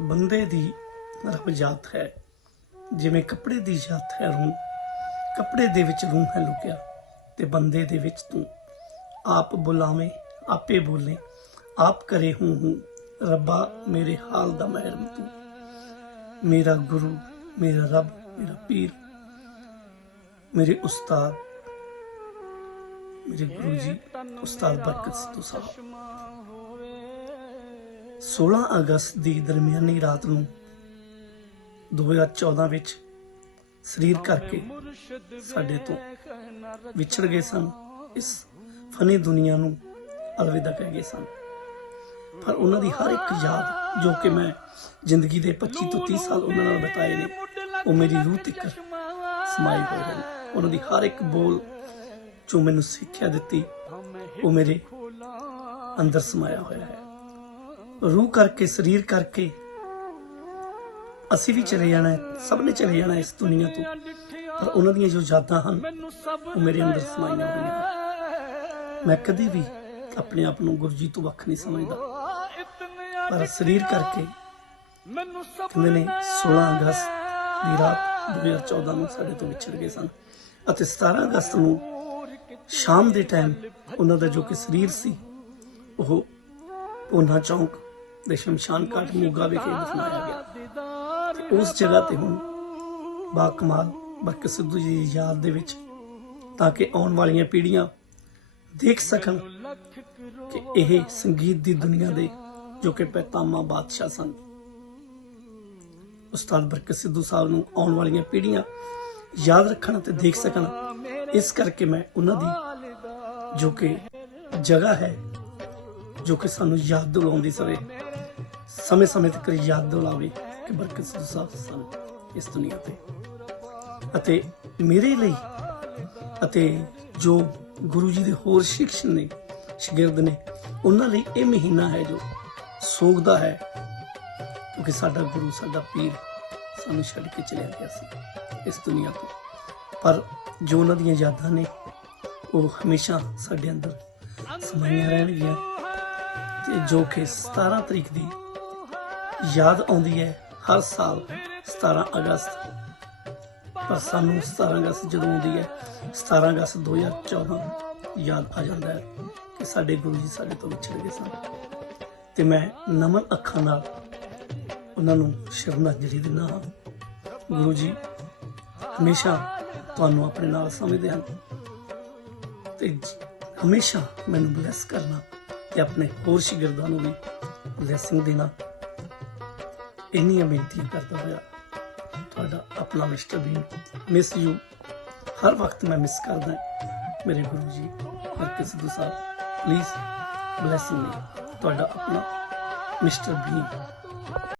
ਬੰਦੇ ਦੀ ਰੱਬ ਜਾਤ ਹੈ। ਜਿਵੇਂ ਕੱਪੜੇ ਦੀ ਜਾਤ ਹੈ ਰੂਹ, ਕੱਪੜੇ ਦੇ ਵਿੱਚ ਰੂਹ ਹੈ ਲੁਕਿਆ, ਤੇ ਬੰਦੇ ਦੇ ਵਿੱਚ ਤੂੰ। ਆਪ ਬੁਲਾਵੇਂ, ਆਪੇ ਬੋਲੇ, ਆਪ ਕਰੇ ਹੂੰ ਹੂੰ, ਰੱਬਾ ਮੇਰੇ ਹਾਲ ਦਾ ਮਹਿਰਮ ਤੂੰ। ਮੇਰਾ ਗੁਰੂ, ਮੇਰਾ ਰੱਬ, ਮੇਰਾ ਪੀਰ, ਮੇਰੇ ਉਸਤਾਦ, ਮੇਰੇ ਗੁਰੂ ਜੀ, ਉਸਤਾਦ ਬਰਕਤ ਸਿੱਧੂ ਸਾਹਿਬ। 16 ਅਗਸਤ ਦੀ ਦਰਮਿਆਨੀ ਰਾਤ ਨੂੰ 2014 ਵਿੱਚ ਸਰੀਰ ਕਰਕੇ ਸਾਡੇ ਤੋਂ ਵਿਛੜ ਗਏ ਸਨ। ਇਸ ਫਨੀ ਦੁਨੀਆ ਨੂੰ ਅਲਵਿਦਾ ਕਹਿ ਗਏ ਸਨ। ਪਰ ਉਹਨਾਂ ਦੀ ਹਰ ਇੱਕ ਯਾਦ ਜੋ ਕਿ ਮੈਂ ਜ਼ਿੰਦਗੀ ਦੇ 25 ਤੋਂ 30 ਸਾਲ ਉਹਨਾਂ ਨਾਲ ਬਿਤਾਏ ਨੇ, ਉਹ ਮੇਰੀ ਰੂਹ ਤੱਕ ਸਮਾਈ ਹੋਏ ਹਨ ਉਹਨਾਂ ਦੀ ਹਰ ਇੱਕ ਬੋਲ ਜੋ ਮੈਨੂੰ ਸਿੱਖਿਆ ਦਿੱਤੀ, ਉਹ ਮੇਰੇ ਅੰਦਰ ਸਮਾਇਆ ਹੋਇਆ ਹੈ। ਰੂਹ ਕਰਕੇ, ਸਰੀਰ ਕਰਕੇ ਅਸੀਂ ਵੀ ਚਲੇ ਜਾਣਾ ਹੈ, ਸਭ ਨੇ ਚਲੇ ਜਾਣਾ ਇਸ ਦੁਨੀਆ ਤੋਂ। ਪਰ ਉਹਨਾਂ ਦੀਆਂ ਜੋ ਯਾਦਾਂ ਹਨ, ਉਹ ਮੇਰੇ ਅੰਦਰ ਸਮਾਈਆਂ ਹੋਈਆਂ ਮੈਂ ਕਦੀ ਵੀ ਆਪਣੇ ਆਪ ਨੂੰ ਗੁਰਜੀ ਤੋਂ ਵੱਖ ਨਹੀਂ ਸਮਝਦਾ। ਪਰ ਸਰੀਰ ਕਰਕੇ ਕਹਿੰਦੇ ਨੇ 16 ਅਗਸਤ ਦੀ ਰਾਤ 2014 ਨੂੰ ਸਾਡੇ ਤੋਂ ਵਿਛੜ ਗਏ ਸਨ ਅਤੇ 17 ਅਗਸਤ ਨੂੰ ਸ਼ਾਮ ਦੇ ਟਾਈਮ ਉਹਨਾਂ ਦਾ ਜੋ ਕਿ ਸਰੀਰ ਸੀ, ਉਹ ਪੋਨਾ ਚੌਂਕ ਦੇ ਸ਼ਮਸ਼ਾਨ ਘਾਟ ਮੋਗਾ ਵਿਖੇ ਦਫਨਾਇਆ ਗਿਆ। ਉਸ ਜਗ੍ਹਾ ਤੇ ਹੁਣ ਬਾ ਕਮਾਲ ਬਰਕਤ ਸਿੱਧੂ ਜੀ ਦੀ ਯਾਦ ਦੇ ਵਿੱਚ ਤਾਂ ਕਿ ਆਉਣ ਵਾਲੀਆਂ ਪੀੜ੍ਹੀਆਂ ਦੇਖ ਸਕਣ ਕਿ ਇਹ ਸੰਗੀਤ ਦੀ ਦੁਨੀਆ ਦੇ ਜੋ ਕਿ ਪੈਤਾਮਾ ਬਾਦਸ਼ਾਹ ਸਨ। ਉਸਤਾਦ ਬਰਕਤ ਸਿੱਧੂ ਸਾਹਿਬ ਨੂੰ ਆਉਣ ਵਾਲੀਆਂ ਪੀੜ੍ਹੀਆਂ ਯਾਦ ਰੱਖਣ ਤੇ ਦੇਖ ਸਕਣ ਇਸ ਕਰਕੇ ਮੈਂ ਉਹਨਾਂ ਦੀ ਜੋ ਕਿ ਜਗ੍ਹਾ ਹੈ ਜੋ ਕਿ ਸਾਨੂੰ ਯਾਦ ਦਿਲਾਉਂਦੀ ਸਵੇ। ਸਮੇਂ ਸਮੇਂ ਤੱਕ ਯਾਦ ਦਿਲਾਵੇ ਕਿ ਬਰਕਤ ਸਿੱਧੂ ਸਾਹਿਬ ਸਨ ਇਸ ਦੁਨੀਆ ਤੇ। ਅਤੇ ਮੇਰੇ ਲਈ ਅਤੇ ਜੋ ਗੁਰੂ ਜੀ ਦੇ ਹੋਰ ਸਿੱਖਸ਼ ਨੇ, ਸ਼ਗਿਰਦ ਨੇ, ਉਹਨਾਂ ਲਈ ਇਹ ਮਹੀਨਾ ਹੈ ਜੋ ਸੋਗ ਦਾ ਹੈ, ਕਿਉਂਕਿ ਸਾਡਾ ਗੁਰੂ, ਸਾਡਾ ਪੀਰ ਸਾਨੂੰ ਛੱਡ ਕੇ ਚਲਿਆ ਗਿਆ ਸੀ ਇਸ ਦੁਨੀਆ ਤੋਂ। ਪਰ ਜੋ ਉਹਨਾਂ ਦੀਆਂ ਯਾਦਾਂ ਨੇ, ਉਹ ਹਮੇਸ਼ਾ ਸਾਡੇ ਅੰਦਰ ਸਮਾਈਆਂ ਰਹਿਣਗੀਆਂ। ਤੇ ਜੋ ਕਿ 17 ਤਰੀਕ ਦੀ ਯਾਦ ਆਉਂਦੀ ਹੈ ਹਰ ਸਾਲ 17 ਅਗਸਤ। ਪਰ ਸਾਨੂੰ 17 ਅਗਸਤ ਜਦੋਂ ਆਉਂਦੀ ਹੈ 17 ਅਗਸਤ 2014 ਯਾਦ ਆ ਜਾਂਦਾ ਹੈ ਕਿ ਸਾਡੇ ਗੁਰੂ ਜੀ ਸਾਡੇ ਤੋਂ ਵਿਛੜ ਗਏ ਸਨ। ਤੇ ਮੈਂ ਨਮਨ ਅੱਖਾਂ ਨਾਲ ਉਹਨਾਂ ਨੂੰ ਸ਼ਰਧਾਂਜਲੀ ਦਿੰਦਾ ਹਾਂ। ਗੁਰੂ ਜੀ ਹਮੇਸ਼ਾ ਤੁਹਾਨੂੰ ਆਪਣੇ ਨਾਲ ਸਮਝਦੇ ਹਨ ਤੇ ਹਮੇਸ਼ਾ ਮੈਨੂੰ ਬਲੈਸ ਕਰਨਾ ਤੇ ਆਪਣੇ ਹੋਰ ਸ਼ਾਗਿਰਦਾਂ ਨੂੰ ਵੀ ਬਲੈਸਿੰਗ ਦੇਣਾ। ਇੰਨੀਆਂ ਬੇਨਤੀਆਂ ਕਰਦਾ ਹੋਇਆ ਤੁਹਾਡਾ ਆਪਣਾ ਮਿਸਟਰ ਬੀਨ ਮਿਸ ਯੂ ਹਰ ਵਕਤ ਮੈਂ ਮਿਸ ਕਰਦਾ ਮੇਰੇ ਗੁਰੂ ਜੀ ਹਰ ਕਿਸੇ ਸਿੱਧੂ ਸਾਹਿਬ ਪਲੀਜ਼ ਬਲੈਸਿੰਗ ਤੁਹਾਡਾ ਆਪਣਾ ਮਿਸਟਰ ਬੀਨ।